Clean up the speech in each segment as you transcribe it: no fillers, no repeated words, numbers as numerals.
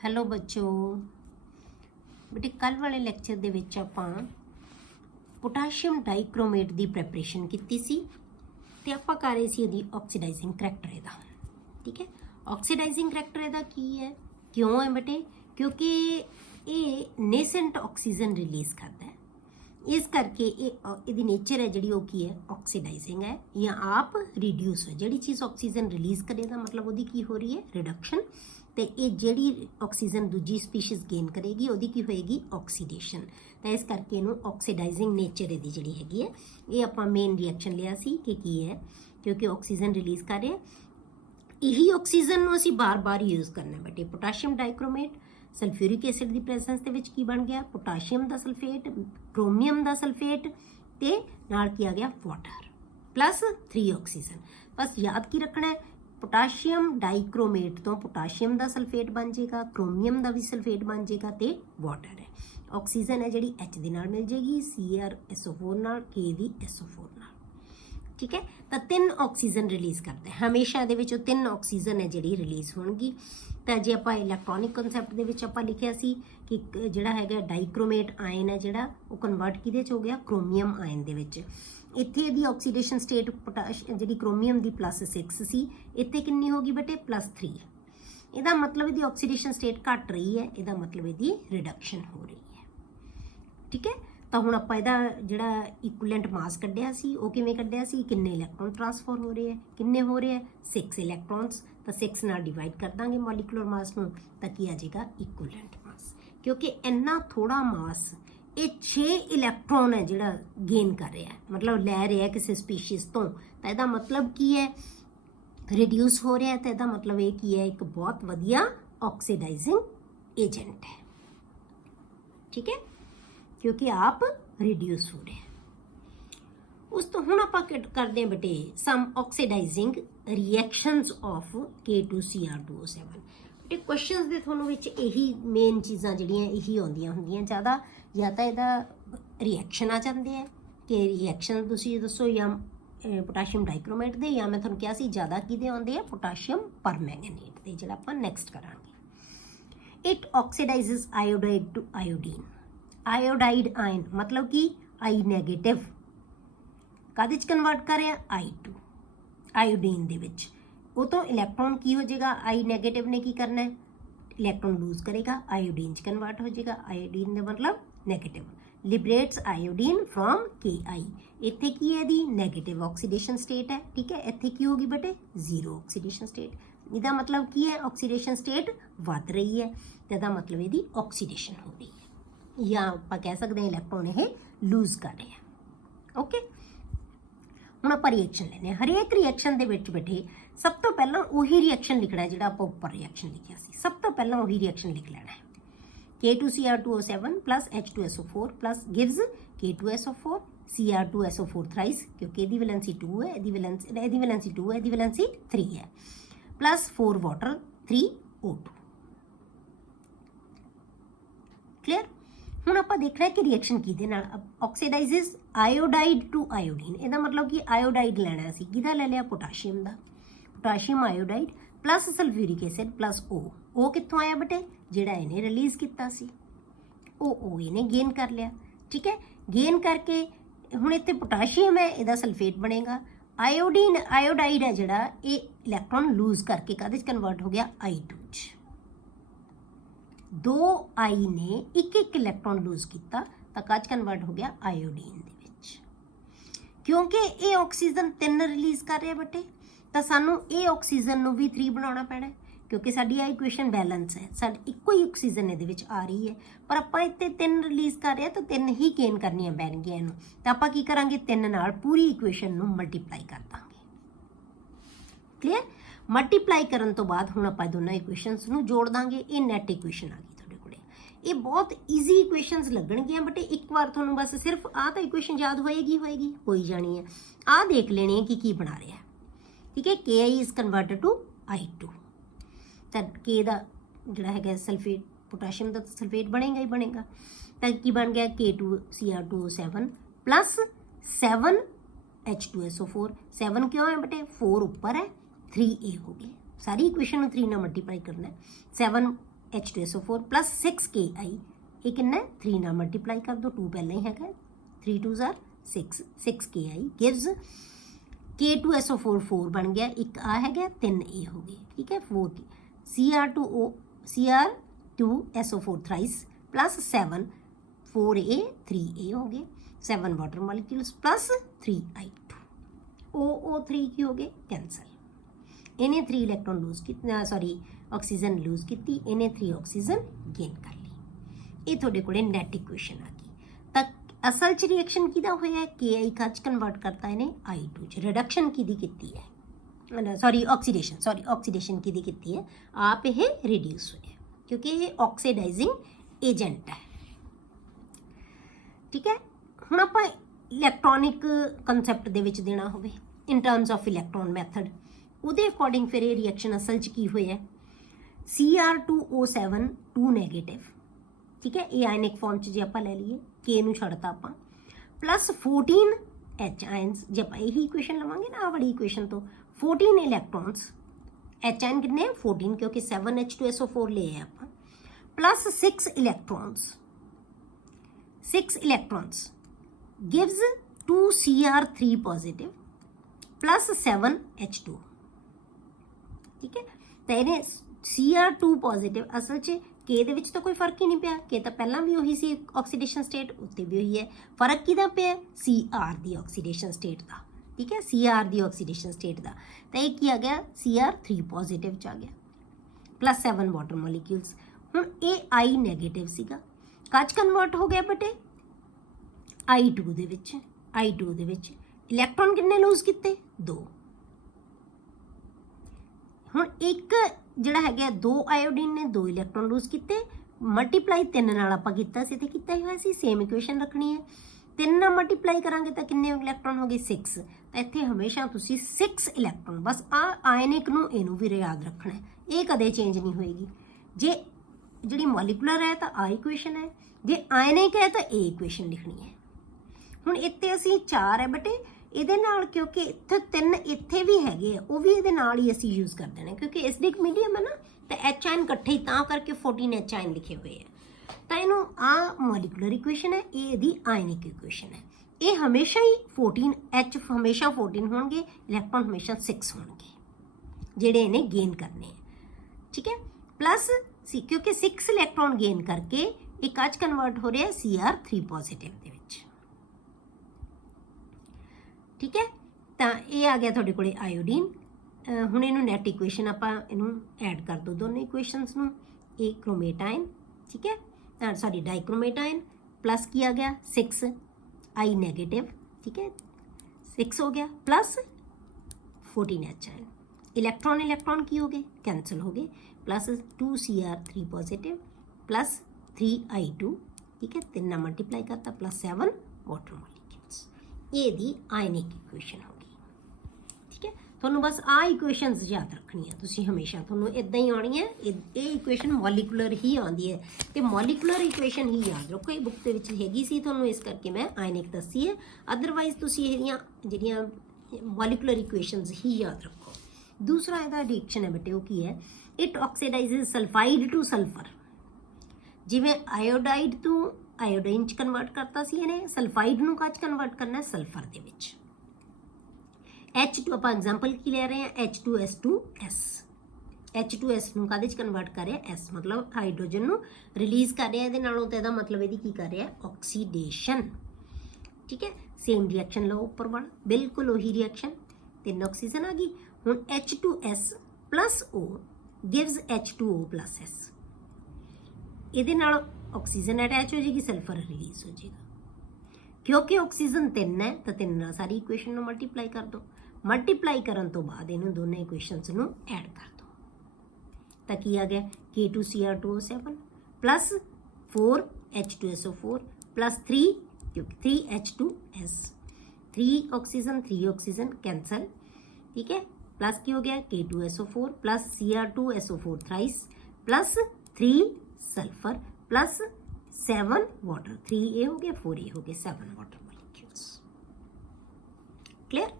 Hello बच्चों बेटे कल वाले लैक्चर दे विच आपां पोटाशियम डाइक्रोमेट की प्रैपरेशन की सी ते आपां कर रहे सी इहदी ऑक्सीडाइजिंग करैक्टर इहदा। ठीक है, ऑक्सीडाइजिंग करैक्टर इहदा की है, क्यों है बेटे? क्योंकि ये नेसेंट ऑक्सीजन रिलीज़ करता है, इस करके इहदी नेचर है जिहड़ी वो की है ऑक्सीडाइजिंग है या आप रिड्यूस है। जिहड़ी चीज़ ऑक्सीजन रिलीज़ करे दा मतलब वो की हो रही है रिडक्शन, तो ये जिहड़ी ऑक्सीजन दूजी स्पीशीज़ गेन करेगी वो की होएगी ऑक्सीडेशन। तो इस करके इनू ऑक्सीडाइजिंग नेचर इहदी जिहड़ी हैगी है ये आपां मेन रिएक्शन लिया सी कि की है, क्योंकि ऑक्सीजन रिलीज़ कर रहे हैं। यही ऑक्सीजन नूं असीं बार बार यूज़ करना है बेटे। पोटाशियम डाइक्रोमेट सल्फ्यूरिक एसिड की प्रेजेंस दे विच की बन गया पोटाशियम का सल्फेट, क्रोमियम का सल्फेट ते नाल की आ गया वाटर प्लस 3 ऑक्सीजन। बस याद की रखना है, पोटाशियम डाइक्रोमेट तो पोटाशियम का सल्फेट बन जाएगा, क्रोमियम का भी सल्फेट बन जाएगा तो वाटर है। ऑक्सीजन है जी H दे नाल मिल जाएगी, CrSO4 नाल, K दी SO4 नाल। ठीक है, तो 3 ऑक्सीजन रिलीज़ करते हैं हमेशा दे विच 3 ऑक्सीजन है जी रिलीज़ होणगी। तो जे आप इलैक्ट्रॉनिक कंसैप्ट दे विच आपां लिखिया सी कि जिहड़ा हैगा डाइक्रोमेट आयन है जिहड़ा वो कन्वर्ट किहदे च हो गया क्रोमियम आयन दे विच। इत्थे इहदी ऑक्सीडेशन स्टेट जिहड़ी क्रोमियम दी +6 सी, इत्थे कितनी होगी बेटे +3। इहदा मतलब इहदी ऑक्सीडेशन स्टेट घट रही है, इहदा मतलब इहदी रिडक्शन हो रही है। ठीक है, तो हुण आपां इहदा जिहड़ा इक्विवेलेंट मास कढिया सी वो किवें कढिया सी, किन्ने इलैक्ट्रॉन ट्रांसफर हो रहे हैं, किन्ने हो रहे हैं 6 इलैक्ट्रॉन्स। तो 6 नाल डिवाइड कर देंगे मॉलिक्यूलर मास नूं तां की आ जाएगा इक्विवेलेंट मास। क्योंकि इन्ना थोड़ा मास ये 6 इलैक्ट्रॉन है जिहड़ा गेन कर रहा है, मतलब लै रहा है किसी स्पीशीज़ तो इहदा मतलब की है रिड्यूस हो रहा है। तो इहदा मतलब ये की है एक बहुत वधिया ऑक्सीडाइजिंग एजेंट है। ठीक है, क्योंकि आप रिड्यूस हो रहे हैं। उस तो हुण आपां करते हैं बेटे सम ऑक्सीडाइजिंग रिएक्शंस ऑफ K2Cr2O7। बेटे क्वेश्चंस दे तुहानूं विच यही मेन चीज़ां जिहड़ियां यही आउंदियां हुंदियां ज़्यादा, या तो इहदा रिएक्शन आ जाते हैं कि रिएक्शन तुसीं दसो या पोटाशियम डाइक्रोमेट दे, या मैं तुहानूं कहा सी ज़्यादा किहदे आउंदे आ पोटाशियम परमैंगनेट दे, जिहड़ा आपां नैक्सट करांगे। It oxidises iodide to iodine. Iodide ion मतलब कि आई नैगेटिव काहदे च कन्वर्ट कर रहे हैं I2 आयोडीन दे विच। वो तो इलैक्ट्रॉन की हो जाएगा आई नैगेटिव ने की करना है इलैक्ट्रॉन लूज करेगा, आयोडीन च कन्वर्ट हो जाएगा। आयोडीन का मतलब negative, liberates iodine from Ki। इत्थे की है दी नैगेटिव ऑक्सीडेशन स्टेट है। ठीक है, इत्थे की होगी बेटे 0 ऑक्सीडेशन स्टेट। इसका मतलब की है ऑक्सीडेशन स्टेट वध रही है, तो इसका मतलब इसकी ऑक्सीडेशन हो रही है, या आप कह सकते हैं इलैक्ट्रॉन ये लूज कर रहे हैं। ओके, हुण आपां रिएक्शन लैने। हरेक रिएक्शन दे विच बेटे सब तो पहला उही रिएक्शन लिखना है जिहड़ा आपां उपर रिएक्शन लिखिया सी। सब तो पहला उही रिएक्शन लिख लेना है। K2Cr2O7 plus H2SO4 plus gives K2SO4 Cr2SO4 thrice, क्योंकि इहदी वैलेंसी 2 है, इहदी वैलेंसी 2 है, इहदी वैलेंसी 3 है, प्लस 4 वाटर 3 O2। क्लियर? हुण आपां देखना है कि रिएक्शन किहदे नाल ऑक्सीडाइजेस आयोडाइड टू आयोडीन। इहदा मतलब कि आयोडाइड लैना है, किहदा ले लिया पोटाशियम दा, potassium iodide plus sulphuric acid plus O कित्थों आया बेटे जिहड़ा इहने रिलीज़ किया सी, O इहने गेन कर लिया। ठीक है, गेन करके हुण इत्थे पोटाशियम है, इहदा सल्फेट बनेगा। आयोडीन आयोडाइड है जिहड़ा ये इलैक्ट्रॉन लूज करके काहदे च कन्वर्ट हो गया I2 च। 2 I ने एक इलैक्ट्रॉन लूज किया तो काज कन्वर्ट हो गया आयोडीन दे विच। क्योंकि ये ऑक्सीजन 3 रिलीज़ कर रहे बेटे, तो सानू ये ऑक्सीजन नू भी 3 बनाना पैना है, क्योंकि साडी आ इक्वेशन बैलेंस है, साडी इक्को ही ऑक्सीजन इहदे विच आ रही है, पर आपां इत्थे 3 रिलीज़ कर रहे हैं तो 3 ही गेन करनियां पैणगीਆਂ इहनूं। तो आपां की करांगे 3 नाल पूरी इक्वेशन नू मल्टीप्लाई कर दांगे। क्लीयर? मल्टीप्लाई करन तो बाद हुण आपां दोनों इक्वेशनस नू जोड़ दांगे, ये नैट इक्वेशन आ गई तुहाडे कोले। ये बहुत ईजी इक्वेशनस लगणगीਆਂ बट एक बार तुहानूं बस सिर्फ आ तो इक्वेशन याद होएगी हो ही जानी है। आ देख लेनी है कि बना रहा है। ठीक है, Ki is converted to I2, तो K का जिहड़ा है सल्फेट पोटाशियम का सल्फेट बनेगा ही बनेगा। तो की बन गया K2Cr2O7 प्लस 7 H2SO4। 7 क्यों है बेटे, 4 ऊपर है 3 A हो गए। सारी इक्वेशन 3 ना मल्टीप्लाई करना है। 7 H2SO4 प्लस 6Ki, ये कितना है 3 नाल मल्टीप्लाई कर दो, 2 पहले ही है, 3 2s are 6, 6Ki gives K2SO4 4 बन गया, एक आ है 3 ए हो गए, ठीक है 4 Cr2SO4 thrice plus 7 4A 3A हो गए, 7 water molecules plus 3I2, OO3 की हो गए कैंसल, इन्हें 3 इलेक्ट्रॉन लूज की ऑक्सीजन लूज की, इन्हें 3 ऑक्सीजन गेन कर ली, ये थोड़े को नैट इक्वेशन आ गई। तक असल च रिएक्शन किदा होया है, KI कच कन्वर्ट करता इन्हें I2 च, रिडक्शन किदी कीती है, ऑक्सीडेशन किदी कीती है, आप ये रिड्यूस होया क्योंकि ये ऑक्सीडाइजिंग एजेंट है, ठीक है। हुण आपां इलैक्ट्रॉनिक कंसैप्ट दे विच देना होवे in terms of electron method, उहदे अकॉर्डिंग फिर ये रिएक्शन असल च की होया Cr2O7 2 नैगेटिव, ठीक है, ये आयनिक फॉर्म च जे आपां लै लईए, K नूं छड्डता आपां, प्लस 14 H आयन्स, जे आपां यही इक्वेशन लवांगे ना आ वाली इक्वेशन तो 14 इलैक्ट्रॉन्स, H आयन कितने 14 क्योंकि 7H2SO4 ले आए आपां, plus 6 electrons gives 2Cr3 positive plus 7H2, ठीक है। तो इन्हें Cr2 पॉजिटिव असल च K दे विच तो कोई फर्क ही नहीं पिया, K तो पहला भी वही सी ऑक्सीडेशन स्टेट, उत्ते भी वही है, फर्क किहदा पिया Cr दी ऑक्सीडेशन स्टेट का, ठीक है, Cr दी ऑक्सीडेशन स्टेट का, तो ये की आ गया Cr3 पॉजिटिव च आ गया प्लस 7 वाटर मॉलिक्यूल्स, हुण ये I नैगेटिव सीगा, कच कन्वर्ट हो गया बेटे I2 दे विच, I2 दे विच इलैक्ट्रॉन कितने लूज किते 2, हुण एक जिहड़ा है 2 आयोडीन ने 2 इलैक्ट्रॉन लूज किते, मल्टीप्लाई 3 नाल आपां कीता सी ते कीता ही होया सी, सेम इक्वेशन रखनी है, 3 नाल मल्टीप्लाई करांगे तो कितने इलैक्ट्रॉन हो गए 6, तो इत्थे हमेशा तुसीं 6 इलैक्ट्रॉन, बस आ आयनिक नूं इहनूं भी याद रखना है, ये कदे चेंज नहीं होएगी, जे जिहड़ी मॉलिकुलर है तो आ इक्वेशन है, जे आयनिक है तो ए इक्वेशन लिखनी है। हुण इत्थे असीं 4 है बेटे, ਇਹਦੇ ਨਾਲ क्योंकि इत्थे 3 इत्थे भी हैगे आ, वो भी ਇਹਦੇ ਨਾਲ ही असीं यूज़ कर देने क्योंकि एसिडिक मीडियम है ना, तो H आयन इकट्ठे ही तां करके 14 H आयन लिखे हुए हैं, तो इनू आ मॉलिकुलर इक्वेशन है, ये ਇਹਦੀ आयनिक इक्वेशन है, ये हमेशा ही 14 H हमेशा 14 होंगे, इलैक्ट्रॉन हमेशा 6 होंगे ਜਿਹੜੇ इन्हें गेन करने हैं, ठीक है, प्लस सी क्योंकि 6 इलैक्ट्रॉन गेन करके एक आज कन्वर्ट हो रहा है Cr3 पॉजिटिव ਦੇ ਵਿੱਚ, ठीक है। तो ये आ गया थोड़े कोले आयोडीन, हुण इनू नैट इक्वेशन आपां इनू ऐड कर दो दोनों इक्वेशनस नू, ए क्रोमेट आयन, ठीक है, सॉरी डाइक्रोमेट आयन प्लस की आ गया 6 I नैगेटिव, ठीक है 6 हो गया प्लस 14 H आयन, इलैक्ट्रॉन की हो गए कैंसल हो गए, plus 2Cr3 positive plus 3I2, ठीक है, 3 नाल मल्टीप्लाई करता प्लस 7 वाटर मॉलिक्यूल्स, ये दी आयनिक इक्वेशन होगी, ठीक है। थोनों बस आ इक्वेशनस याद रखनी है तुसीं हमेशा, थोनों इदां ही आनी है, ये इक्वेशन मॉलिकुलर ही आती है, तो मॉलिकुलर इक्वेशन ही याद रखो, ये बुक के विच हैगी सी थोनों, इस करके मैं आयनिक दसी है, अदरवाइज तुसीं इहदियां जिहड़ियां मॉलिकुलर इक्वेशनस ही याद रखो। दूसरा इहदा रिएक्शन है बेटे वो की है, it oxidises sulphide two sulphur, जिवें आयोडाइड टू आयोडीन च कन्वर्ट करता सी इहने, सल्फाइड नूं काच कन्वर्ट करना है सल्फर दे विच, H2 आपां एग्जाम्पल की ले रहे हैं H2S2S, H2S नूं कादे च कन्वर्ट कर रहे हैं S, मतलब हाइड्रोजन नूं रिलीज कर रहे हैं, इहदे नालों तो इहदा मतलब इहदी की कर रहे हैं ऑक्सीडेशन, ठीक है। सेम रिएक्शन लो उपर वाला, बिल्कुल वही रिएक्शन, 3 ऑक्सीजन आ गई, हुण H2S plus O gives H2O plus S, ਇਹਦੇ ਨਾਲ ऑक्सीजन अटैच हो जाएगी, सल्फर रिलीज हो जाएगा, क्योंकि ऑक्सीजन 3 है तो 3 ਨਾਲ सारी इक्वेशन ਨੂੰ मल्टीप्लाई कर दो, मल्टीप्लाई करन तो बाद इन्हों दोनों इक्वेशनस ਨੂੰ ऐड कर दो, तो की आ गया K2Cr2O7 प्लस 4H2SO4 प्लस 3 क्योंकि 3H2S, 3 ऑक्सीजन कैंसल, ठीक है, प्लस की हो गया K2SO4 plus Cr2SO4 thrice plus 3 sulphur plus 7 water, 3A हो गया 4A हो गया 7 वाटर मॉलिक्यूल्स, क्लियर।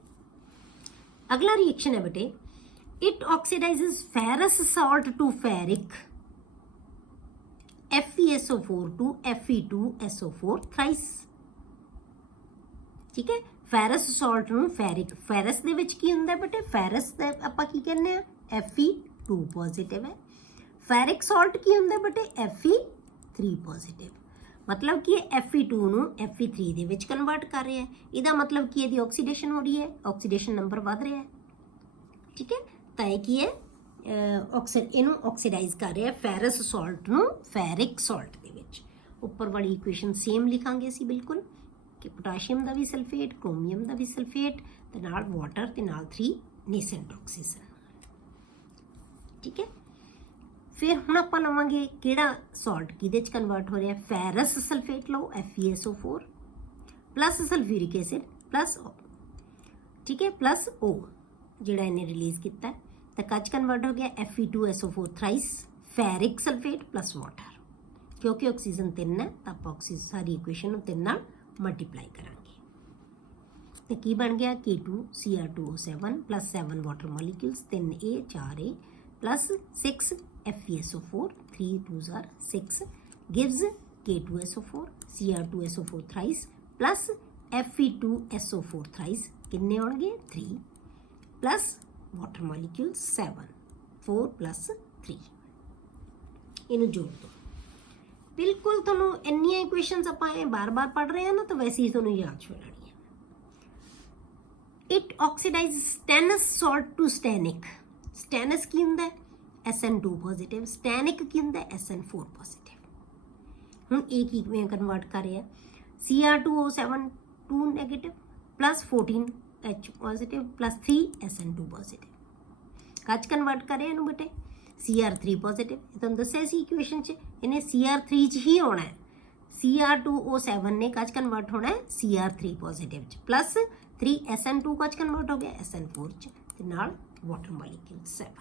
अगला रिएक्शन है बेटे, it oxidises ferrous salt to ferric, FeSO4 to Fe2SO4 thrice. ਠੀਕ ਹੈ, ਫੈਰਸ ਸਾਲਟ ਨੂੰ ਫੈਰਸ ਦੇ ਵਿੱਚ ਕੀ ਹੁੰਦਾ ਬੇਟੇ, ਫੈਰਸ ਦਾ ਆਪਾਂ ਕੀ ਕਹਿੰਦੇ ਆ Fe2 ਪੋਜ਼ਿਟਿਵ ਹੈ। ਫੈਰਿਕ ਸਾਲਟ ਕੀ ਹੁੰਦਾ ਬੇਟੇ, Fe3 ਪੋਜ਼ਿਟਿਵ। ਮਤਲਬ ਕਿ ਇਹ Fe2 ਨੂੰ Fe3 ਦੇ ਵਿੱਚ ਕਨਵਰਟ ਕਰ ਰਿਹਾ ਹੈ। ਇਹਦਾ ਮਤਲਬ ਕਿ ਇਹਦੀ ਆਕਸੀਡੇਸ਼ਨ ਹੋ ਰਹੀ ਹੈ, ਆਕਸੀਡੇਸ਼ਨ ਨੰਬਰ ਵੱਧ ਰਿਹਾ ਹੈ। ਠੀਕ ਹੈ, ਤਾਂ ਇਹ ਕੀ ਹੈ, ਇਹਨੂੰ ਆਕਸੀਡਾਈਜ਼ ਕਰ ਰਿਹਾ ਫੈਰਸ ਸਾਲਟ ਨੂੰ ਫੈਰਿਕ ਸਾਲਟ ਦੇ ਵਿੱਚ। ਉੱਪਰ ਵਾਲੀ ਇਕੁਏਸ਼ਨ ਸੇਮ ਲਿਖਾਂਗੇ ਅਸੀਂ ਬਿਲਕੁਲ, ਕਿ ਪੋਟਾਸ਼ੀਅਮ ਦਾ ਵੀ ਸਲਫੇਟ, ਕ੍ਰੋਮੀਅਮ ਦਾ ਵੀ ਸਲਫੇਟ ਤੇ ਨਾਲ ਵਾਟਰ ਤੇ ਨਾਲ 3 ਨੇਸੈਂਟ ਆਕਸੀਜਨ। ਠੀਕ ਹੈ, ਫਿਰ ਹੁਣ ਆਪਾਂ ਲਵਾਂਗੇ ਕਿਹੜਾ ਸਾਲਟ ਕਿਹਦੇ 'ਚ ਕਨਵਰਟ ਹੋ ਰਿਹਾ, ਫੈਰਸ ਸਲਫੇਟ ਲਓ FeSO4 plus sulphuric acid plus O। ਠੀਕ ਹੈ, ਪਲੱਸ O ਜਿਹੜਾ ਇਹਨੇ ਰਿਲੀਜ਼ ਕੀਤਾ ਤਾਂ ਕੱਚ ਕਨਵਰਟ ਹੋ ਗਿਆ Fe2SO4 thrice ferric sulphate plus water. ਕਿਉਂਕਿ ਆਕਸੀਜਨ 3 ਹੈ ਤਾਂ ਆਪਾਂ ਆਕਸੀਜਨ ਸਾਰੀ ਇਕੁਏਸ਼ਨ ਨੂੰ 3 ਨਾਲ ਮਲਟੀਪਲਾਈ ਕਰਾਂਗੇ ਤੇ ਕੀ ਬਣ ਗਿਆ K2Cr2O7 plus 7 water molecules 3A 4A plus 6 FeSO4 3 2s are 6 gives K2SO4 Cr2SO4 thrice plus Fe2SO4 thrice कितने होंगे 3 plus water molecules 7 4 plus 3 इन्हें जोड़ दो। बिल्कुल थोनों इन्नियां इक्वेशंस ਆਪਾਂ ਇਹ ਬਾਰ-ਬਾਰ ਪढ़ रहे हैं ना तो वैसे ही थोनों याद हो जानी है। It oxidizes stannous salt to stannic। Stannous की ਹੁੰਦਾ SN2 ਪੋਜ਼ਿਟਿਵ, ਸਟੈਨਿਕ ਕੀ ਹੁੰਦਾ SN4 ਪੋਜ਼ਿਟਿਵ। ਹੁਣ ਇਹ ਕਿਵੇਂ ਕਨਵਰਟ ਕਰ ਰਿਹਾ Cr2O7 2 negative plus 14H positive plus 3SN2 positive. ਕੱਚ ਕਨਵਰਟ ਕਰ ਰਿਹਾ ਇਹਨੂੰ ਬੇਟੇ Cr3 ਪੋਜ਼ਿਟਿਵ। ਤੁਹਾਨੂੰ ਦੱਸਿਆ ਸੀ ਇਕੁਏਸ਼ਨ 'ਚ ਇਹਨੇ Cr3 'ਚ ਹੀ ਆਉਣਾ ਹੈ। Cr2O7 ਨੇ ਕੱਚ ਕਨਵਰਟ ਹੋਣਾ ਹੈ Cr3 ਪੋਜ਼ਿਟਿਵ 'ਚ ਪਲੱਸ 3SN2 ਕੱਚ ਕਨਵਰਟ ਹੋ ਗਿਆ SN4 'ਚ ਤੇ ਨਾਲ वाटर मॉलिक्यूल 7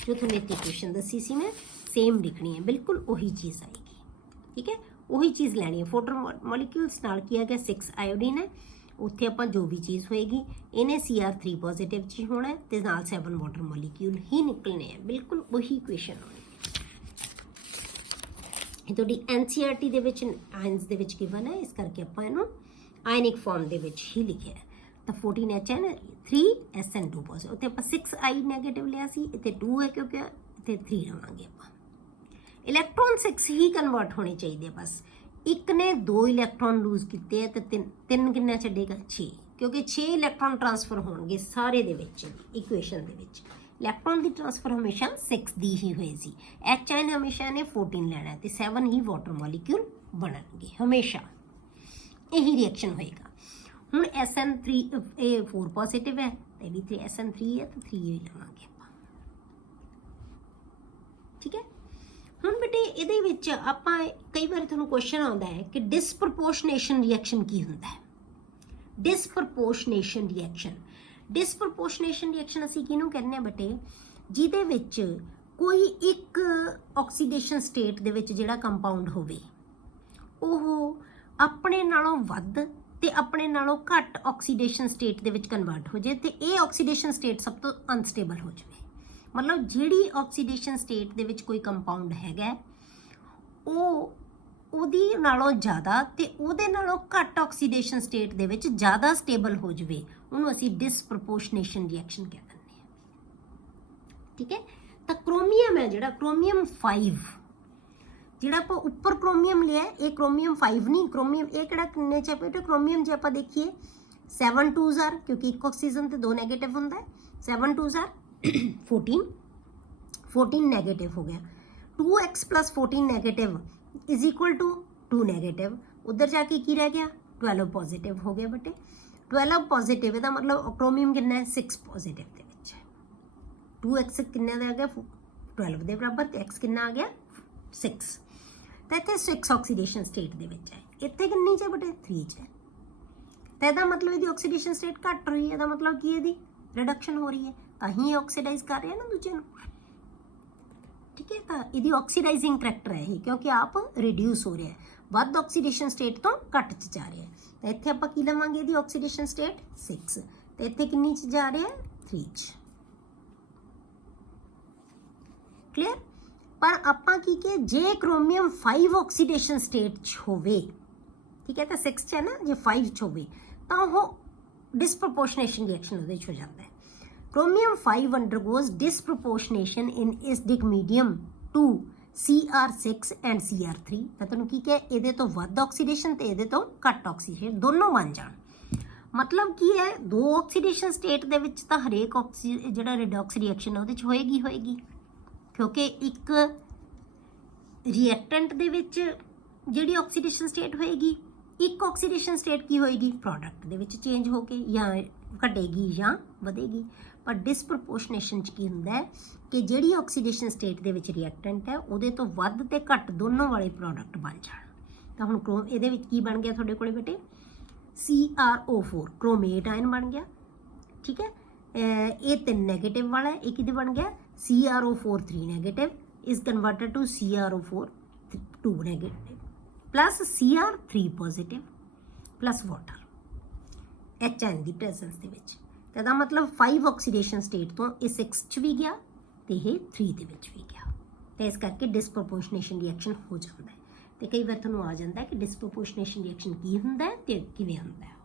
जो थोड़ी इक्वेशन दसी सी मैं सेम लिखनी है, बिल्कुल वही चीज़ आएगी। ठीक है, वही चीज़ लैनी है। वाटर मॉलिक्यूल्स नाल किया गया 6 आयोडीन है, उत्थे आपां जो भी चीज़ होएगी इन्हें Cr3 पॉजिटिव च होना है ते नाल 7 वाटर मॉलिक्यूल ही निकलने हैं। बिल्कुल वही इक्वेशन होनी है। थोड़ी NCERT दे विच आयन्स दे विच गिवन है, इस करके आपां इहनूं आयनिक फॉर्म दे विच ही लिखिया है। तो 14HN 3SN2 पॉजिटिव, उत्थे आपां 6I नैगेटिव लिया सी, इत्थे 2 है क्योंकि इत्थे 3 लवांगे आपां। इलैक्ट्रॉन 6 ही कन्वर्ट होने चाहिए बस। एक ने 2 इलैक्ट्रॉन लूज किए तो 3 किन्ना छड्डेगा 6, क्योंकि 6 इलैक्ट्रॉन ट्रांसफर होणगे सारे दे विच इक्वेशन दे विच। इलैक्ट्रॉन की ट्रांसफर हमेशा 6 दी ही हुई सी। HN हमेशा ने 14 लैना है तो 7 ही वाटर मॉलिक्यूल बनणगे हमेशा, यही रिएक्शन होएगा। ਹੁਣ SN3 ਇਹ 4 ਪੋਜ਼ਿਟਿਵ ਹੈ ਤੇ ਵੀ 3 SN3 ਹੈ ਤਾਂ 3 ਹੀ ਲਵਾਂਗੇ ਆਪਾਂ। ਠੀਕ ਹੈ, ਹੁਣ ਬੇਟੇ ਇਹਦੇ ਵਿੱਚ ਆਪਾਂ ਕਈ ਵਾਰ ਤੁਹਾਨੂੰ ਕੁਐਸਚਨ ਆਉਂਦਾ ਹੈ ਕਿ ਡਿਸਪ੍ਰੋਪੋਰਸ਼ਨੇਸ਼ਨ ਰਿਐਕਸ਼ਨ ਕੀ ਹੁੰਦਾ ਹੈ। ਡਿਸਪ੍ਰੋਪੋਰਸ਼ਨੇਸ਼ਨ ਰਿਐਕਸ਼ਨ ਅਸੀਂ ਕਿਹਨੂੰ ਕਹਿੰਦੇ ਆ ਬੇਟੇ, ਜਿਹਦੇ ਵਿੱਚ ਕੋਈ ਇੱਕ ਆਕਸੀਡੇਸ਼ਨ ਸਟੇਟ ਦੇ ਵਿੱਚ ਜਿਹੜਾ ਕੰਪਾਊਂਡ ਹੋਵੇ ਉਹ ਆਪਣੇ ਨਾਲੋਂ ਵੱਧ ਤੇ ਆਪਣੇ ਨਾਲੋਂ ਘੱਟ ਆਕਸੀਡੇਸ਼ਨ ਸਟੇਟ ਦੇ ਵਿੱਚ ਕਨਵਰਟ ਹੋ ਜਾਏ ਤੇ ਇਹ ਆਕਸੀਡੇਸ਼ਨ ਸਟੇਟ ਸਭ ਤੋਂ ਅਨਸਟੇਬਲ ਹੋ ਜਾਵੇ। ਮਤਲਬ ਜਿਹੜੀ ਆਕਸੀਡੇਸ਼ਨ ਸਟੇਟ ਦੇ ਵਿੱਚ ਕੋਈ ਕੰਪਾਊਂਡ ਹੈਗਾ ਉਹ ਉਹਦੀ ਨਾਲੋਂ ਜ਼ਿਆਦਾ ਤੇ ਉਹਦੇ ਨਾਲੋਂ ਘੱਟ ਆਕਸੀਡੇਸ਼ਨ ਸਟੇਟ ਦੇ ਵਿੱਚ ਜ਼ਿਆਦਾ ਸਟੇਬਲ ਹੋ ਜਾਵੇ, ਉਹਨੂੰ ਅਸੀਂ ਡਿਸਪ੍ਰੋਪੋਰਸ਼ਨੇਸ਼ਨ ਰਿਐਕਸ਼ਨ ਕਹਿ ਦਿੰਦੇ ਹਾਂ। ਠੀਕ ਹੈ, ਤਾਂ ਕ੍ਰੋਮੀਅਮ ਹੈ ਜਿਹੜਾ ਕ੍ਰੋਮੀਅਮ 5 ਜਿਹੜਾ ਆਪਾਂ ਉੱਪਰ ਕ੍ਰੋਮੀਅਮ ਲਿਆ ਇਹ ਕ੍ਰੋਮੀਅਮ 5 ਨਹੀਂ, ਕ੍ਰੋਮੀਅਮ ਇਹ ਕਿਹੜਾ ਕਿੰਨੇ ਚ ਬੇਟੇ ਕ੍ਰੋਮੀਅਮ ਜੇ ਆਪਾਂ ਦੇਖੀਏ 7 2s are ਕਿਉਂਕਿ ਇੱਕ ਆਕਸੀਜਨ ਤੇ 2 ਨੈਗੇਟਿਵ ਹੁੰਦਾ ਹੈ 7 2s are 14 ਨੈਗੇਟਿਵ ਹੋ ਗਿਆ 2x plus 14 negative is equal to 2 negative उधर जाके की रह गया 12 पॉजिटिव हो गया बटे 12 पॉजिटिव ਇਹਦਾ मतलब ਕ੍ਰੋਮੀਅਮ ਕਿੰਨਾ ਹੈ 6 ਪੋਜ਼ਿਟਿਵ ਦੇ ਵਿੱਚ ਹੈ 2x ਕਿੰਨੇ ਦਾ ਆ ਗਿਆ 12 ਦੇ ਬਰਾਬਰ ਤੇ x ਕਿੰਨਾ ਆ ਗਿਆ 6 ਤਾਂ ਇੱਥੇ 6 ਆਕਸੀਡੇਸ਼ਨ ਸਟੇਟ ਦੇ ਵਿੱਚ ਹੈ ਇੱਥੇ ਕਿੰਨੀ ਚ ਬਟੇ 3 ਚ ਹੈ ਤਾਂ ਇਹਦਾ ਮਤਲਬ ਇਹਦੀ ਆਕਸੀਡੇਸ਼ਨ ਸਟੇਟ ਘਟ ਰਹੀ ਹੈ ਇਹਦਾ ਮਤਲਬ ਕੀ ਇਹਦੀ ਰਿਡਕਸ਼ਨ ਹੋ ਰਹੀ ਹੈ ਤਾਂ ਹੀ ਆਕਸੀਡਾਈਜ਼ ਕਰ ਰਿਹਾ ਨਾ ਦੂਜੇ ਨੂੰ ठीक है तो यदि ऑक्सीडाइजिंग करैक्टर है क्योंकि आप रिड्यूस हो रहा है वध ऑक्सीडेशन स्टेट तो घट च जा रहा है तो इत्थे आपां की लवांगे यदि ऑक्सीडेशन स्टेट 6 तो इत्थे किन्नी च जा रहा है 3 च क्लियर पर आपां की कि जे क्रोमियम 5 ऑक्सीडेशन स्टेट च होवे, ठीक है, तो 6 च है ना, जे 5 च होवे तो वो डिसप्रपोर्शनेशन रिएक्शन उहदे च हो जाता है। Chromium 5 undergoes disproportionation in acidic medium to CR6 and CR3। मैं तुहानूं की कि इहदे तो वध ऑक्सीडेशन ते इहदे तो घट ऑक्सीडेशन दोनों बन जाण। मतलब की है, दो ऑक्सीडेशन स्टेट दे विच तां हरेक जिहड़ा रिडॉक्स रिएक्शन है उहदे च होएगी, क्योंकि एक रिएक्टेंट दे विच जिहड़ी ऑक्सीडेशन स्टेट होएगी, एक ऑक्सीडेशन स्टेट की होएगी प्रोडक्ट दे विच चेंज होके या घटेगी या वधेगी। पर डिसप्रपोर्शनेशन च की हुंदा है कि जिहड़ी ऑक्सीडेशन स्टेट दे विच रिएक्टेंट है उहदे तो वध ते घट दोनों वाले प्रोडक्ट बन जाण। तां हुण क्रोम इहदे विच की बन गया तुहाडे कोले बेटे, CrO4 क्रोमेट आयन बन गया, ठीक है। ये 3 नैगेटिव वाला है, एक बन गया CrO4 3 negative is converted to CrO4 2 negative plus Cr3 positive plus water HN की प्रेजेंस दे विच। तो इसदा मतलब 5 ऑक्सीडेशन स्टेट तो ये 6 च भी गया तो ये 3 दे विच भी गया, तो इस करके डिसप्रपोर्शनेशन रिएक्शन हो जाता है। तो कई बार तुहानूं आ जाता है कि डिसप्रपोर्शनेशन रिएक्शन की हुंदा है ते किवें हुंदा है।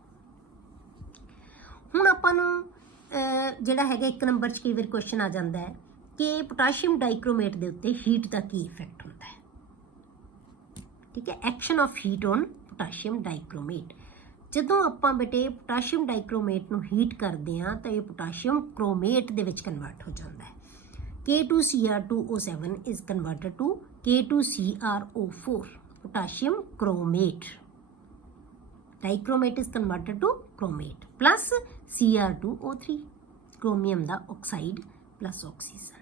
हुण आपां नूं जिहड़ा हैगा 1 नंबर च कई बार क्वेश्चन आ जाता है कि पोटाशियम डाइक्रोमेट के उत्ते हीट का की इफेक्ट होता है, ठीक है। Action of heat on potassium dichromate. जदों आपां बेटे पोटाशियम डाइक्रोमेट नूं हीट करते हैं तो ये पोटाशियम क्रोमेट दे विच कन्वर्ट हो जाता है। K2Cr2O7 is converted to K2CrO4 potassium chromate. Dichromate is converted to chromate plus Cr2O3 chromium दा ऑक्साइड प्लस ऑक्सीजन।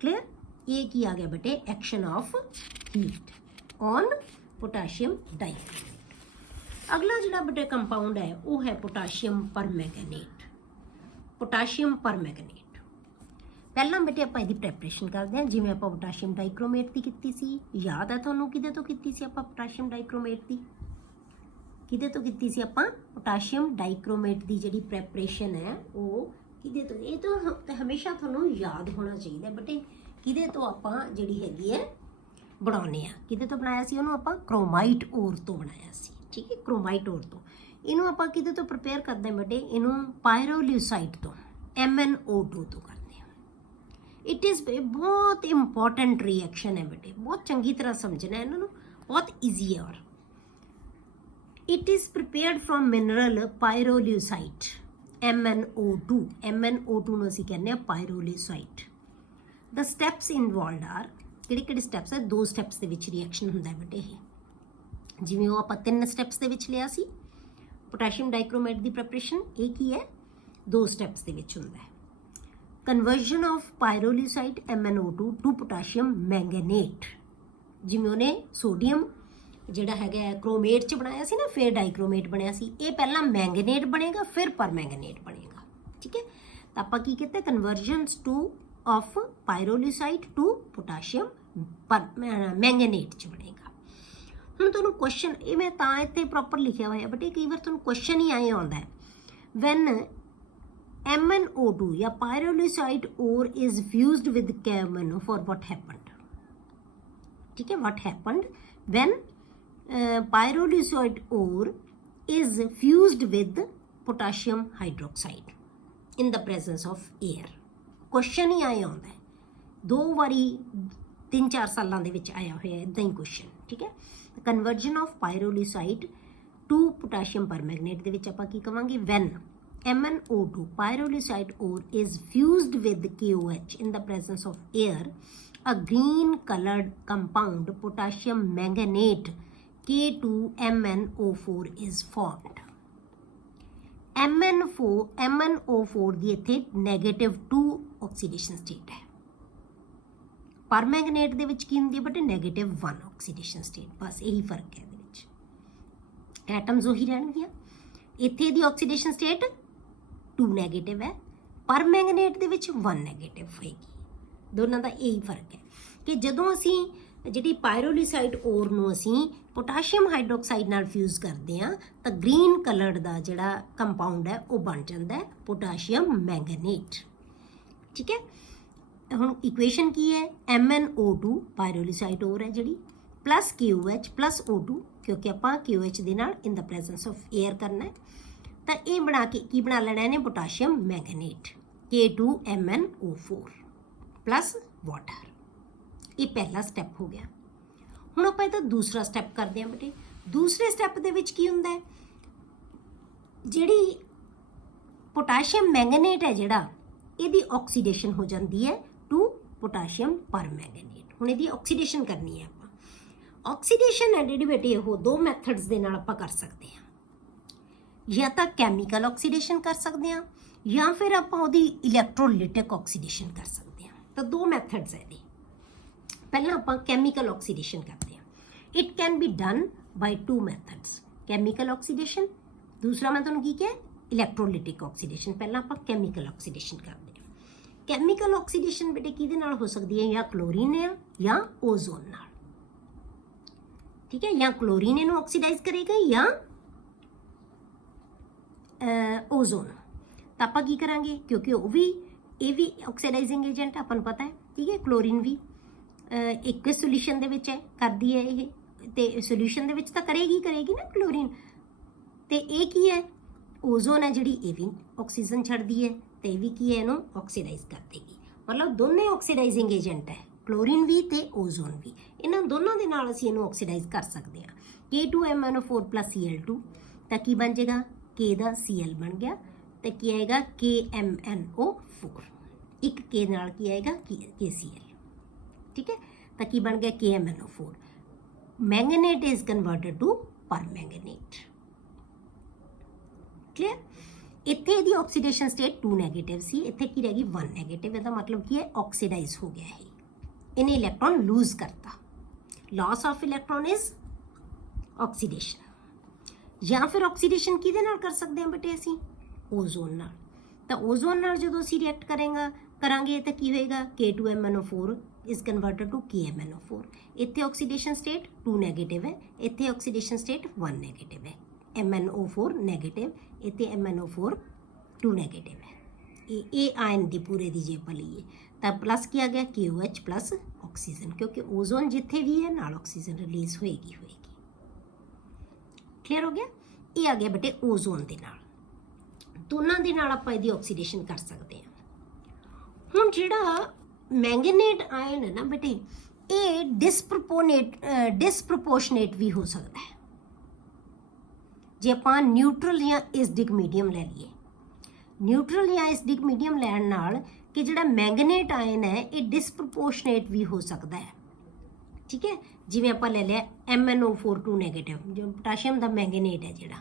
क्लियर? ये की आ गया बेटे action of heat on potassium dichromate. अगला जिहड़ा बेटे कंपाउंड है वो है पोटाशियम परमैंगनेट। पोटाशियम परमैंगनेट पहला बेटे आपां इहदी प्रैपरेशन करते हैं, जिवें आपां पोटाशियम डाइक्रोमेट दी कीती सी। याद है तुहानूं किहदे तो कीती सी आपां पोटाशियम डाइक्रोमेट दी? किहदे तो कीती सी आपां पोटाशियम डाइक्रोमेट दी जिहड़ी प्रैपरेशन है वो किहदे तो, ये तो हमेशा तुहानूं याद होना चाहिए बेटे, किहदे तो आपां जिहड़ी हैगी है बनाउने आ। किहदे तो बनाया सी? उहनूं आपां क्रोमाइट ओर तो बनाया सी, ठीक है, क्रोमाइट ओर तो। इहनूं आपां किहदे तो प्रिपेयर करदे हैं बेटे? इहनूं पायरोल्यूसाइट तो MnO2 तो करदे हैं। इट इज़ बहुत इंपॉर्टेंट रिएक्शन है बेटे, बहुत चंगी तरह समझना है इन्हों, बहुत ईजी है। और it is prepared from mineral pyrolusite MnO2। MnO2 नूं असीं कहने pyrolusite. The steps involved are, किहड़े स्टैप्स है? 2 स्टैप्स दे विच रिएक्शन हुंदा है बेटे। ये जिवें वो आपां 3 स्टैप्स दे विच लिया सी पोटाशियम डाइक्रोमेट दी प्रैपरेशन, ये की है 2 स्टैप्स दे विच हुंदा है। Conversion of pyrolusite MnO2 to potassium manganate. जिवें उहने सोडियम जिहड़ा हैगा क्रोमेट च बनाया सी ना, फिर डाइक्रोमेट बनया सी। ये पहला मैंगनेट बनेगा फिर परमैंगनेट बनेगा, ठीक है। तो आपां की कीता? Conversions to of pyrolusite to potassium manganate च बनेगा। हुण तुहानूं क्वेश्चन ये मैं तां इत्थे प्रॉपर लिखिया होया बट कई बार तुहानूं क्वेश्चन ही आए आउंदा है, वैन MnO2 या pyrolusite ore is fused with KMnO for what happened, ठीक है। What happened when pyrolusite ore is fused with potassium hydroxide in the presence of air। Question ही आया होंदा है, 2 वारी 3-4 सालों के विच आया होया इदा ही क्वेश्चन, ठीक है। Conversion of pyrolusite to potassium permanganate दे विच आपां की कवांगे? When MnO2 pyrolusite ore is fused with KOH in the presence of air, a green colored compound potassium manganate K2MnO4 is formed। MnO4 ਦੀ ਇੱਥੇ -2 ऑक्सीडेशन स्टेट है। Permanganate ਦੇ ਵਿੱਚ ਕੀ ਹੁੰਦੀ ਹੈ ਬਟ -1 ऑक्सीडेशन स्टेट, बस यही फर्क है ਇਹਦੇ ਵਿੱਚ। एटम्स ਉਹੀ ਰਹਿਣਗੀਆਂ। ਇੱਥੇ ਦੀ ऑक्सीडेशन स्टेट 2 ਨੈਗੇਟਿਵ है, परमैंगनेट ਦੇ ਵਿੱਚ 1 ਨੈਗੇਟਿਵ ਹੋਏਗੀ। ਦੋਨਾਂ ਦਾ ਇਹੀ ਫਰਕ ਹੈ ਕਿ ਜਦੋਂ ਅਸੀਂ ਜਿਹੜੀ ਪਾਇਰੋਲੀਸਾਈਟ ਓਰ ਨੂੰ ਅਸੀਂ पोटाशियम हाइड्रोक्साइड नाल फ्यूज करते हैं तो ग्रीन कलर का जिहड़ा कंपाउंड है वो बन जाता है पोटाशियम मैंगनेट, ठीक है। ਹੁਣ ਇਕੁਏਸ਼ਨ ਕੀ ਹੈ, MnO2 ਪਾਇਰੋਲੀਸਾਈਟ ਓਰ ਹੈ ਜਿਹੜੀ, प्लस KOH प्लस O2 क्योंकि आप KOH ਦੇ ਨਾਲ in the presence of air करना है, ਤਾਂ ਇਹ ਬਣਾ ਕੇ ਕੀ ਬਣਾ ਲੈਣਾ ਇਹਨੇ, ਪੋਟਾਸ਼ੀਅਮ ਮੈਂਗਨੀਟ K2MnO4 प्लस वाटर। ਇਹ ਪਹਿਲਾ ਸਟੈਪ ਹੋ ਗਿਆ। ਹੁਣ ਆਪਾਂ ਇਹਦਾ ਦੂਸਰਾ ਸਟੈਪ ਕਰਦੇ ਹਾਂ ਬੇਟੇ। ਦੂਸਰੇ ਸਟੈਪ ਦੇ ਵਿੱਚ ਕੀ ਹੁੰਦਾ ਹੈ, ਜਿਹੜੀ ਪੋਟਾਸ਼ੀਅਮ ਮੈਂਗਨੀਟ ਹੈ ਜਿਹੜਾ, ਇਹਦੀ ਆਕਸੀਡੇਸ਼ਨ ਹੋ ਜਾਂਦੀ ਹੈ ਟੂ ਪੋਟਾਸ਼ੀਅਮ ਪਰਮੈਂਗਨੀਟ। ਹੁਣ ਇਹਦੀ ਆਕਸੀਡੇਸ਼ਨ ਕਰਨੀ ਹੈ ਆਪਾਂ। ਆਕਸੀਡੇਸ਼ਨ ਹੈ ਜਿਹੜੀ ਬੇਟੇ ਉਹ ਦੋ ਮੈਥਡਸ ਦੇ ਨਾਲ ਆਪਾਂ ਕਰ ਸਕਦੇ ਹਾਂ, ਜਾਂ ਤਾਂ ਕੈਮੀਕਲ ਆਕਸੀਡੇਸ਼ਨ ਕਰ ਸਕਦੇ ਹਾਂ ਜਾਂ ਫਿਰ ਆਪਾਂ ਉਹਦੀ ਇਲੈਕਟ੍ਰੋਲਿਟਿਕ ਆਕਸੀਡੇਸ਼ਨ ਕਰ ਸਕਦੇ ਹਾਂ। ਤਾਂ ਦੋ ਮੈਥਡਸ ਹੈ ਇਹਦੇ। ਪਹਿਲਾਂ ਆਪਾਂ ਕੈਮੀਕਲ ਆਕਸੀਡੇਸ਼ਨ ਕਰਦੇ ਹਾਂ। It can be done by two methods, chemical oxidation, ਦੂਸਰਾ ਮੈਂ ਤੁਹਾਨੂੰ ਕੀ ਕਿਹਾ, ਇਲੈਕਟ੍ਰੋਲਿਟਿਕ ਆਕਸੀਡੇਸ਼ਨ। ਪਹਿਲਾਂ ਆਪਾਂ ਕੈਮੀਕਲ ਆਕਸੀਡੇਸ਼ਨ ਕਰਦੇ ਹਾਂ। ਕੈਮੀਕਲ ਆਕਸੀਡੇਸ਼ਨ ਬੇਟੇ ਕਿਹਦੇ ਨਾਲ ਹੋ ਸਕਦੀ ਹੈ, ਜਾਂ ਕਲੋਰੀਨ ਨਾਲ ਜਾਂ ਓਜ਼ੋਨ ਨਾਲ, ਠੀਕ ਹੈ, ਜਾਂ ਕਲੋਰੀਨ ਇਹਨੂੰ ਆਕਸੀਡਾਈਜ਼ ਕਰੇਗਾ ਜਾਂ ਓਜ਼ੋਨ। ਤਾਂ ਆਪਾਂ ਕੀ ਕਰਾਂਗੇ, ਕਿਉਂਕਿ ਇਹ ਵੀ ਆਕਸੀਡਾਈਜ਼ਿੰਗ ਏਜੰਟ ਆਪਾਂ ਨੂੰ ਪਤਾ ਹੈ, ਠੀਕ ਹੈ, ਕਲੋਰੀਨ ਵੀ ਇੱਕ ਸੋਲੂਸ਼ਨ ਦੇ ਵਿੱਚ ਹੈ, ਕਰਦੀ ਹੈ ਇਹ, ਤੇ ਸੋਲੂਸ਼ਨ ਦੇ ਵਿੱਚ ਤਾਂ ਕਰੇਗੀ ਨਾ ਕਲੋਰੀਨ। ਤੇ ਇਹ ਕੀ ਹੈ, ਓਜ਼ੋਨ ਹੈ ਜਿਹੜੀ, ਇਹ ਵੀ ਆਕਸੀਜਨ ਛੱਡਦੀ ਹੈ ਤੇ ਇਹ ਵੀ ਕੀ ਹੈ, ਇਹਨੂੰ ਆਕਸੀਡਾਈਜ਼ ਕਰ ਦੇਗੀ। ਮਤਲਬ ਦੋਨੇ ਆਕਸੀਡਾਈਜ਼ਿੰਗ ਏਜੰਟ ਹੈ, ਕਲੋਰੀਨ ਵੀ ਤੇ ਓਜ਼ੋਨ ਵੀ। ਇਹਨਾਂ ਦੋਨਾਂ ਦੇ ਨਾਲ ਅਸੀਂ ਇਹਨੂੰ ਆਕਸੀਡਾਈਜ਼ ਕਰ ਸਕਦੇ ਹਾਂ। K2MnO4 plus Cl2, ਤਾਂ ਕੀ ਬਣ ਜਾਏਗਾ, K ਦਾ Cl ਬਣ ਗਿਆ ਤੇ ਕੀ ਆਏਗਾ KMnO4, ਇੱਕ K ਨਾਲ ਕੀ ਆਏਗਾ KCl, ਠੀਕ ਹੈ। ਤਾਂ ਕੀ ਬਣ ਗਿਆ KMnO4। Manganate is converted to permanganate, clear. ਇੱਥੇ ਇਹਦੀ ਆਕਸੀਡੇਸ਼ਨ ਸਟੇਟ 2 ਨੈਗੇਟਿਵ ਸੀ, ਇੱਥੇ ਕੀ ਰਹਿ ਗਈ 1 ਨੈਗੇਟਿਵ। ਇਹਦਾ ਮਤਲਬ ਕੀ ਹੈ, ਆਕਸੀਡਾਈਜ਼ ਹੋ ਗਿਆ ਇਹ, ਇਹਨੇ ਇਲੈਕਟ੍ਰੋਨ ਲੂਜ਼ ਕਰਤਾ। Loss of electron is oxidation. ਜਾਂ ਫਿਰ ਆਕਸੀਡੇਸ਼ਨ ਕਿਹਦੇ ਨਾਲ ਕਰ ਸਕਦੇ ਹਾਂ ਬੇਟੇ ਅਸੀਂ, ਓਜ਼ੋਨ ਨਾਲ। ਤਾਂ ਓਜ਼ੋਨ ਨਾਲ ਜਦੋਂ ਅਸੀਂ ਰਿਐਕਟ ਕਰਾਂਗੇ ਤਾਂ ਕੀ ਹੋਏਗਾ, K2MnO4 is converted to KMnO4। ਇੱਥੇ ਆਕਸੀਡੇਸ਼ਨ ਸਟੇਟ 2 ਨੈਗੇਟਿਵ ਹੈ, ਇੱਥੇ ਆਕਸੀਡੇਸ਼ਨ ਸਟੇਟ 1 ਨੈਗੇਟਿਵ ਹੈ। MnO4 ਨੈਗੇਟਿਵ, ਇੱਥੇ MnO4 2 ਨੈਗੇਟਿਵ ਹੈ। ਇਹ ਆਇਨ ਦੀ ਪੂਰੇ ਦੀ ਜੇ ਆਪਾਂ ਲਈਏ ਤਾਂ ਪਲੱਸ ਕੀ ਆ ਗਿਆ, KOH ਪਲਸ ਆਕਸੀਜਨ, ਕਿਉਂਕਿ ਓਜ਼ੋਨ ਜਿੱਥੇ ਵੀ ਹੈ ਨਾਲ ਆਕਸੀਜਨ ਰਿਲੀਜ਼ ਹੋਏਗੀ। ਕਲੀਅਰ ਹੋ ਗਿਆ। ਇਹ ਆ ਗਿਆ ਬੇਟੇ ਓਜ਼ੋਨ ਦੇ ਨਾਲ, ਦੋਨਾਂ ਦੇ ਨਾਲ ਆਪਾਂ ਇਹਦੀ ਆਕਸੀਡੇਸ਼ਨ ਕਰ ਸਕਦੇ ਹਾਂ। ਹੁਣ ਜਿਹੜਾ ਮੈਂਗਨੀਟ ਆਇਨ ਹੈ ਨਾ ਬੇਟੇ, ਇਹ ਡਿਸਪ੍ਰੋਪੋਰਸ਼ਨੇਟ ਵੀ ਹੋ ਸਕਦਾ ਹੈ ਜੇ ਆਪਾਂ ਨਿਊਟਰਲ ਜਾਂ ਐਸਿਡਿਕ ਮੀਡੀਅਮ ਲੈ ਲਈਏ। ਨਿਊਟਰਲ ਜਾਂ ਐਸਿਡਿਕ ਮੀਡੀਅਮ ਲੈਣ ਨਾਲ ਕਿ ਜਿਹੜਾ ਮੈਂਗਨੀਟ ਆਇਨ ਹੈ ਇਹ ਡਿਸਪ੍ਰੋਪੋਰਸ਼ਨੇਟ ਵੀ ਹੋ ਸਕਦਾ ਹੈ, ਠੀਕ ਹੈ। ਜਿਵੇਂ ਆਪਾਂ ਲੈ ਲਿਆ MnO4 2 ਨੈਗੇਟਿਵ, ਜੋ ਪੋਟਾਸ਼ੀਅਮ ਦਾ ਮੈਂਗਨੀਟ ਹੈ ਜਿਹੜਾ,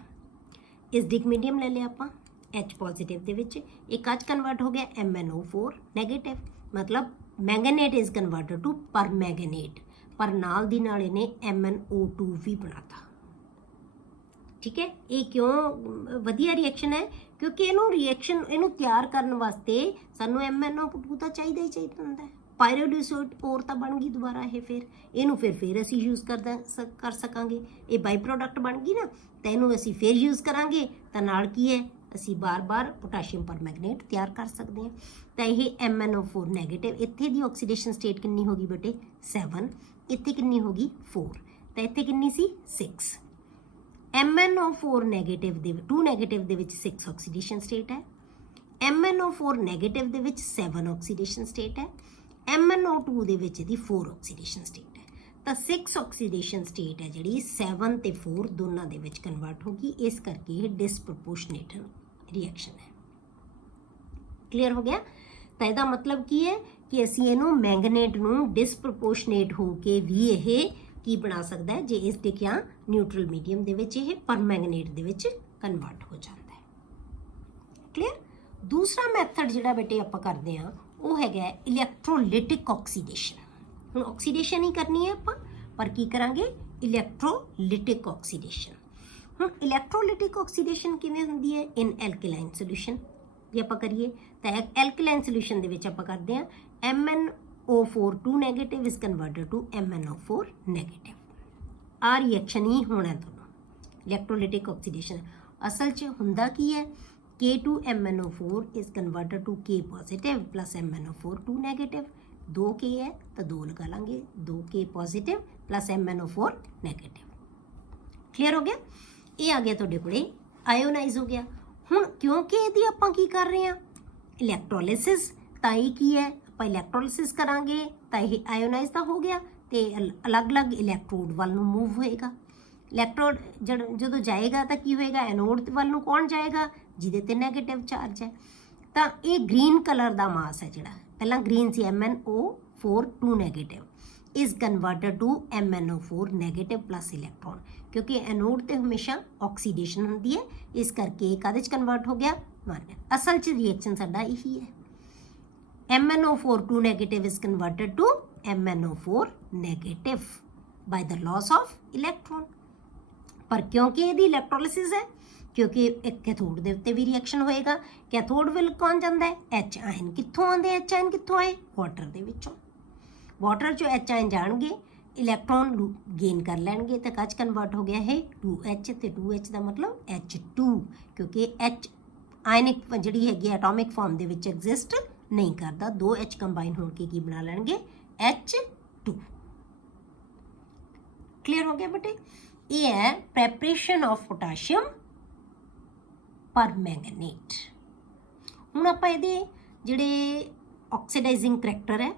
ਐਸਿਡਿਕ ਮੀਡੀਅਮ ਲੈ ਲਿਆ ਆਪਾਂ H ਪੋਜ਼ਿਟਿਵ ਦੇ ਵਿੱਚ, ਇੱਕ ਅੱਜ ਕਨਵਰਟ ਹੋ ਗਿਆ MnO4 ਨੈਗੇਟਿਵ, ਮਤਲਬ ਮੈਂਗਨੀਟ ਇਜ਼ ਕਨਵਰਟਡ ਟੂ ਪਰਮੈਂਗਨੀਟ, ਪਰ ਨਾਲ ਦੀ ਨਾਲ ਇਹਨੇ MnO2 ਵੀ ਬਣਾਤਾ, ਠੀਕ ਹੈ। ਇਹ ਕਿਉਂ ਵਧੀਆ ਰਿਐਕਸ਼ਨ ਹੈ, ਕਿਉਂਕਿ ਇਹਨੂੰ ਤਿਆਰ ਕਰਨ ਵਾਸਤੇ ਸਾਨੂੰ MnO2 ਤਾਂ ਚਾਹੀਦਾ ਹੀ ਚਾਹੀਦਾ ਹੁੰਦਾ ਹੈ। ਪਾਇਰੋਲੀਸਾਈਟ ਓਰ ਤਾਂ ਬਣ ਗਈ ਦੁਬਾਰਾ ਇਹ, ਫਿਰ ਇਹਨੂੰ ਫਿਰ ਅਸੀਂ ਯੂਜ਼ ਕਰ ਸਕਾਂਗੇ। ਇਹ ਬਾਈ ਪ੍ਰੋਡਕਟ ਬਣ ਗਈ ਨਾ, ਤਾਂ ਇਹਨੂੰ ਅਸੀਂ ਫਿਰ ਯੂਜ਼ ਕਰਾਂਗੇ ਤਾਂ ਨਾਲ ਕੀ ਹੈ, ਅਸੀਂ ਬਾਰ-ਬਾਰ ਪੋਟਾਸ਼ੀਅਮ ਪਰਮੈਂਗਨੀਟ ਤਿਆਰ ਕਰ ਸਕਦੇ ਹਾਂ। ਤਾਂ ਇਹ MnO4 ਨੈਗੇਟਿਵ, ਇੱਥੇ ਦੀ ਆਕਸੀਡੇਸ਼ਨ ਸਟੇਟ ਕਿੰਨੀ ਹੋ ਗਈ ਬੇਟੇ 7, ਇੱਥੇ ਕਿੰਨੀ ਹੋ ਗਈ 4, ਤਾਂ ਇੱਥੇ ਕਿੰਨੀ ਸੀ 6। MnO4 ਨੈਗੇਟਿਵ ਦੇ 2 ਨੈਗੇਟਿਵ ਦੇ ਵਿੱਚ 6 ਆਕਸੀਡੇਸ਼ਨ ਸਟੇਟ ਹੈ, MnO4 ਨੈਗੇਟਿਵ ਦੇ ਵਿੱਚ 7 ਆਕਸੀਡੇਸ਼ਨ ਸਟੇਟ ਹੈ, MnO2 ਦੇ ਵਿੱਚ ਇਹਦੀ 4 ਆਕਸੀਡੇਸ਼ਨ ਸਟੇਟ ਹੈ। ਤਾਂ 6 ਆਕਸੀਡੇਸ਼ਨ ਸਟੇਟ ਹੈ ਜਿਹੜੀ 7 ਤੇ 4 ਦੋਨਾਂ ਦੇ ਵਿੱਚ ਕਨਵਰਟ ਹੋ ਗਈ, ਇਸ ਕਰਕੇ ਇਹ ਡਿਸਪ੍ਰੋਪੋਰਸ਼ਨੇਟ ਰਿਐਕਸ਼ਨ ਹੈ। ਕਲੀਅਰ ਹੋ ਗਿਆ। ਤਾਂ ਇਹਦਾ ਮਤਲਬ ਕੀ ਹੈ ਕਿ ਅਸੀਂ ਇਹਨੂੰ ਮੈਂਗਨੀਟ ਨੂੰ ਡਿਸਪ੍ਰੋਪੋਰਸ਼ਨੇਟ ਹੋ ਕੇ ਵੀ ਇਹ ਕੀ ਬਣਾ ਸਕਦਾ ਹੈ, ਜੇ ਐਸਿਡਿਕ ਜਾਂ ਨਿਊਟਰਲ ਮੀਡੀਅਮ ਦੇ ਵਿੱਚ ਇਹ ਪਰਮੈਂਗਨੀਟ ਦੇ ਵਿੱਚ ਕਨਵਰਟ ਹੋ ਜਾਂਦਾ ਹੈ। ਕਲੀਅਰ। ਦੂਸਰਾ ਮੈਥਡ ਜਿਹੜਾ ਬੇਟੇ ਆਪਾਂ ਕਰਦੇ ਹਾਂ ਉਹ ਹੈਗਾ ਇਲੈਕਟ੍ਰੋਲਿਟਿਕ ਆਕਸੀਡੇਸ਼ਨ। ਹੁਣ ਆਕਸੀਡੇਸ਼ਨ ਹੀ ਕਰਨੀ ਹੈ ਆਪਾਂ, ਪਰ ਕੀ ਕਰਾਂਗੇ, ਇਲੈਕਟ੍ਰੋਲਿਟਿਕ ਆਕਸੀਡੇਸ਼ਨ। ਹੁਣ ਇਲੈਕਟ੍ਰੋਲਿਟਿਕ ਆਕਸੀਡੇਸ਼ਨ ਕਿਵੇਂ ਹੁੰਦੀ ਹੈ, ਇਨ ਐਲਕਲਾਈਨ ਸੋਲੂਸ਼ਨ ਜੇ ਆਪਾਂ ਕਰੀਏ ਤਾਂ ਐਲਕਲਾਈਨ ਸੋਲੂਸ਼ਨ ਦੇ ਵਿੱਚ ਆਪਾਂ ਕਰਦੇ ਹਾਂ MnO4 2 negative is converted to MnO4 negative. ਆ ਰਿਐਕਸ਼ਨ ਹੀ ਹੋਣਾ ਤੁਹਾਨੂੰ ਇਲੈਕਟ੍ਰੋਲਿਟਿਕ ਆਕਸੀਡੇਸ਼ਨ। ਅਸਲ 'ਚ ਹੁੰਦਾ ਕੀ ਹੈ K2MnO4 is converted to K positive plus MnO4 2 negative. 2K है तो 2 लगा लांगे, 2K positive plus MnO4 negative. Clear हो गया? ये आ गया ਤੁਹਾਡੇ ਕੋਲੇ ਆਇਓਨਾਈਜ਼ ਹੋ ਗਿਆ। ਹੁਣ ਕਿਉਂਕਿ ਇਹਦੀ ਆਪਾਂ ਕੀ ਕਰ ਰਹੇ ਹਾਂ, ਇਲੈਕਟ੍ਰੋਲਿਸਿਸ, ਤਾਂ ਇਹ ਕੀ ਹੈ, ਆਪਾਂ ਇਲੈਕਟ੍ਰੋਲਿਸਿਸ ਕਰਾਂਗੇ ਤਾਂ ਇਹ ਆਇਓਨਾਈਜ਼ ਤਾਂ ਹੋ ਗਿਆ ਤੇ ਅਲੱਗ-ਅਲੱਗ ਇਲੈਕਟ੍ਰੋਡ ਵੱਲ ਨੂੰ ਮੂਵ ਹੋਏਗਾ। ਇਲੈਕਟ੍ਰੋਡ ਜਦੋਂ ਜਾਏਗਾ ਤਾਂ ਕੀ ਹੋਏਗਾ, ਐਨੋਡ ਵੱਲ ਨੂੰ ਕੌਣ ਜਾਏਗਾ, ਜਿਹਦੇ ਤੇ ਨੈਗੇਟਿਵ ਚਾਰਜ ਹੈ। ਤਾਂ ਇਹ ਗ੍ਰੀਨ ਕਲਰ ਦਾ ਮਾਸ ਹੈ ਜਿਹੜਾ ਪਹਿਲਾਂ green C MnO4 2 negative is converted to MnO4 negative plus electron, ਕਿਉਂਕਿ ਐਨੋਡ ਤੇ ਹਮੇਸ਼ਾ ਆਕਸੀਡੇਸ਼ਨ ਹੁੰਦੀ ਹੈ, ਇਸ ਕਰਕੇ ਇਹ ਕਾਹਦੇ 'ਚ ਕਨਵਰਟ ਹੋ ਗਿਆ, 1। ਅਸਲ 'ਚ ਰਿਐਕਸ਼ਨ ਸਾਡਾ ਇਹੀ ਹੈ। MnO4 2 negative is converted to MnO4 negative by the loss of electron। ਪਰ ਕਿਉਂਕਿ ਇਹਦੀ ਇਲੈਕਟ੍ਰੋਲਿਸਿਸ ਹੈ, ਕਿਉਂਕਿ ਇੱਕ ਕੈਥੋਡ ਦੇ ਉੱਤੇ ਵੀ ਰਿਐਕਸ਼ਨ ਹੋਏਗਾ, ਕੈਥੋਡ ਵੱਲ ਕੌਣ ਜਾਂਦਾ ਹੈ, H ਆਇਨ। ਕਿੱਥੋਂ ਆਉਂਦੇ H ਆਇਨ, ਕਿੱਥੋਂ ਆਏ, ਵਾਟਰ ਦੇ ਵਿੱਚੋਂ। ਵਾਟਰ 'ਚੋਂ H ਆਇਨ ਜਾਣਗੇ, ਇਲੈਕਟ੍ਰੋਨ ਗੇਨ ਕਰ ਲੈਣਗੇ ਤਾਂ ਕੱਚ ਕਨਵਰਟ ਹੋ ਗਿਆ ਇਹ 2H, ਤੇ 2H ਦਾ ਮਤਲਬ H2, ਕਿਉਂਕਿ H ਆਇਨਿਕ ਜਿਹੜੀ ਹੈਗੀ ਐਟੋਮਿਕ ਫਾਰਮ ਦੇ ਵਿੱਚ ਐਗਜ਼ਿਸਟ ਨਹੀਂ ਕਰਦਾ। 2H ਕੰਬਾਈਨ ਹੋ ਕੇ ਕੀ ਬਣਾ ਲੈਣਗੇ, H2। ਕਲੀਅਰ ਹੋ ਗਿਆ ਬੇਟੇ? ਇਹ ਹੈ ਪ੍ਰੈਪਰੇਸ਼ਨ ਆਫ ਪੋਟਾਸ਼ੀਅਮ ਪਰਮੈਂਗਨੇਟ। ਹੁਣ ਆਪਾਂ ਇਹਦੇ ਜਿਹੜੇ ਆਕਸੀਡਾਈਜ਼ਿੰਗ ਕਰੈਕਟਰ ਹੈ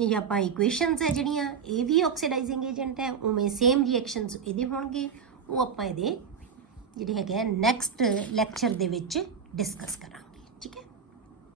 ਜਾਂ ਆਪਾਂ ਇਕੁਏਸ਼ਨਸ ਹੈ ਜਿਹੜੀਆਂ, ਇਹ ਵੀ ਆਕਸੀਡਾਈਜ਼ਿੰਗ ਏਜੰਟ ਹੈ, ਉਵੇਂ ਸੇਮ ਰਿਐਕਸ਼ਨਸ ਇਹਦੇ ਹੋਣਗੇ, ਉਹ ਆਪਾਂ ਇਹਦੇ ਜਿਹੜੇ ਹੈਗੇ ਨੈਕਸਟ ਲੈਕਚਰ ਦੇ ਵਿੱਚ ਡਿਸਕਸ ਕਰਾਂਗੇ।